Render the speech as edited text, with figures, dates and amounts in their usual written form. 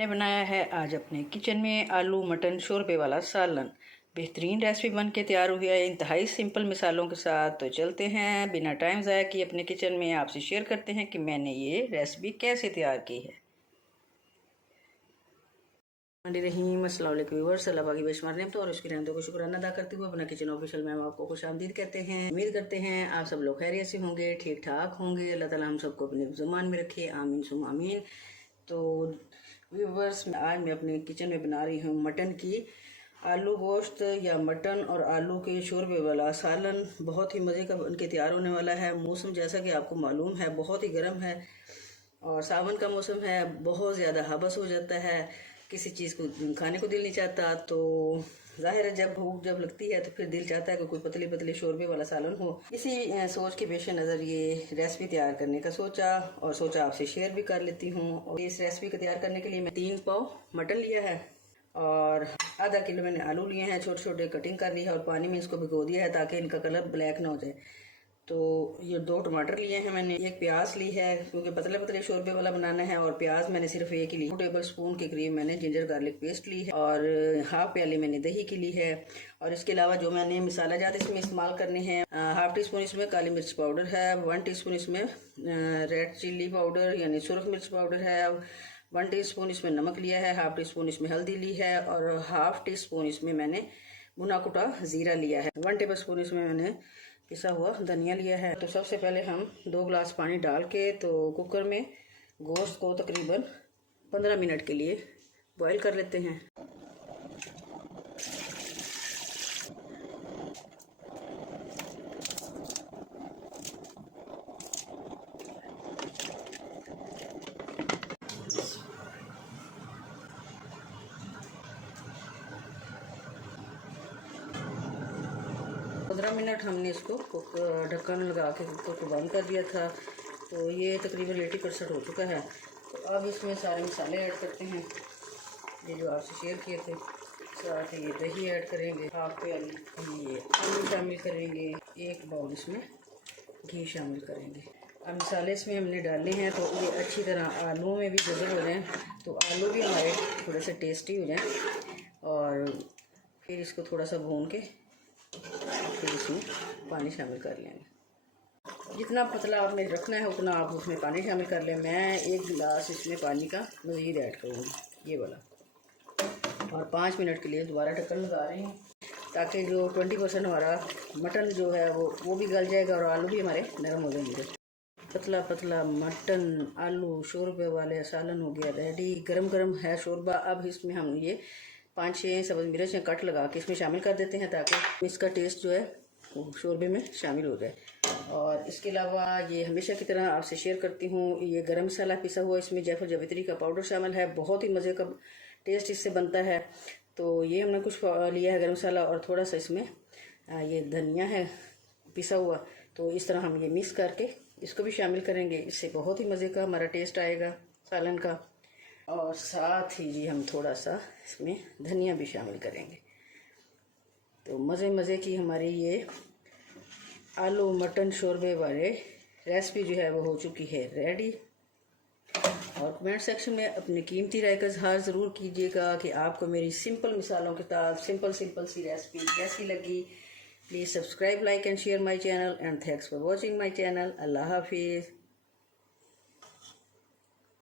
मैंने बनाया है आज अपने किचन में आलू मटन शोरबे वाला सालन। बेहतरीन रेसिपी बन के तैयार हुई है इंतहाई सिंपल मिसालों के साथ। तो चलते हैं बिना टाइम ज़ाया किए अपने किचन में आपसे शेयर करते हैं कि मैंने ये रेसिपी कैसे तैयार की है। रहीम अस्सलाम वालेकुम व्यूअर्स, अल्लाह पाक की बेशुमार नेमतों और उसकी रहमतों को शुक्राना अदा करते हुए अपना किचन ऑफिशियल में हम आपको खुशामदीद कहते हैं। उम्मीद करते हैं आप सब लोग खैरियत से होंगे, ठीक ठाक होंगे। अल्लाह ताला हम सबको अपने ज़ुबान में रखे, आमीन सुम आमीन। तो व्यूअर्स, आज मैं अपने किचन में बना रही हूँ मटन की आलू गोश्त या मटन और आलू के शोरबे वाला सालन। बहुत ही मज़े का बन के तैयार होने वाला है। मौसम जैसा कि आपको मालूम है बहुत ही गर्म है और सावन का मौसम है, बहुत ज़्यादा हबस हो जाता है, किसी चीज़ को खाने को दिल नहीं चाहता। तो जाहिर है जब भूख जब लगती है तो फिर दिल चाहता है कि कोई पतली पतली शोरबे वाला सालन हो। इसी सोच के पेश नज़र ये रेसिपी तैयार करने का सोचा आपसे शेयर भी कर लेती हूँ। और इस रेसिपी को तैयार करने के लिए मैं 3 पाव मटन लिया है और आधा किलो मैंने आलू लिए हैं, छोटे छोटे कटिंग कर ली है और पानी में इसको भिगो दिया है ताकि इनका कलर ब्लैक ना हो जाए। तो ये 2 टमाटर लिए हैं मैंने, 1 प्याज ली है क्योंकि पतले पतले शोरबे वाला बनाना है और प्याज मैंने सिर्फ 1 ही ली। 2 टेबल स्पून के करीब मैंने जिंजर गार्लिक पेस्ट ली है और हाफ प्याली मैंने दही की ली है। और इसके अलावा जो मैंने मसाला जात इसमें इस्तेमाल करने हैं, हाफ टी स्पून इसमें काली मिर्च पाउडर है, 1 टीस्पून इसमें रेड चिल्ली पाउडर यानी सुरख मिर्च पाउडर है, 1 टीस्पून इसमें नमक लिया है, हाफ टी स्पून इसमें हल्दी ली है और हाफ टी स्पून इसमें मैंने भुना कुटा जीरा लिया है, 1 टेबल स्पून इसमें मैंने पिसा हुआ धनिया लिया है। तो सबसे पहले हम 2 गिलास पानी डाल के तो कुकर में गोश्त को तकरीबन 15 मिनट के लिए बॉईल कर लेते हैं। पंद्रह मिनट हमने इसको ढक्कन लगा के कुकर को बंद कर दिया था। तो ये तकरीबन 80% हो चुका है। तो अब इसमें सारे मसाले ऐड करते हैं, ये जो आपसे शेयर किए थे। साथ ही ये दही ऐड करेंगे, हाफ प्याली ये आलू शामिल करेंगे, 1 बाउल इसमें घी शामिल करेंगे। अब मसाले इसमें हमने डालने हैं तो ये अच्छी तरह आलू में भी गुजर हो जाएँ, तो आलू भी हमारे थोड़े से टेस्टी हो जाएँ। और फिर इसको थोड़ा सा भून के फिर इसमें पानी शामिल कर लेंगे। जितना पतला आपने रखना है उतना आप उसमें पानी शामिल कर लें। मैं 1 गिलास इसमें पानी का मज़ीद ऐड करूँगी, ये वाला। और 5 मिनट के लिए दोबारा ढक्कन लगा रही हूँ ताकि जो 20% हमारा मटन जो है वो भी गल जाएगा और आलू भी हमारे नरम हो जाएंगे। पतला पतला मटन आलू शोरबे वाले सालन हो गया रेडी। गरम गरम है शोरबा। अब इसमें हम ये 5-6 सब्ज़ मिर्च कट लगा के इसमें शामिल कर देते हैं ताकि इसका टेस्ट जो है वो शोरबे में शामिल हो जाए। और इसके अलावा ये हमेशा की तरह आपसे शेयर करती हूँ, ये गरम मसाला पिसा हुआ इसमें जायफल जावित्री का पाउडर शामिल है, बहुत ही मज़े का टेस्ट इससे बनता है। तो ये हमने कुछ लिया है गरम मसाला और थोड़ा सा इसमें ये धनिया है पिसा हुआ। तो इस तरह हम ये मिक्स करके इसको भी शामिल करेंगे, इससे बहुत ही मज़े का हमारा टेस्ट आएगा सालन का। और साथ ही जी हम थोड़ा सा इसमें धनिया भी शामिल करेंगे। तो मज़े की हमारी ये आलू मटन शोरबे वाले रेसिपी जो है वो हो चुकी है रेडी। और कमेंट सेक्शन में अपनी कीमती राय का इजहार ज़रूर कीजिएगा कि आपको मेरी सिंपल मिसालों के साथ सिंपल सी रेसिपी कैसी लगी। Please subscribe, like and share my channel and thanks for watching my channel. अल्लाह हाफिज़।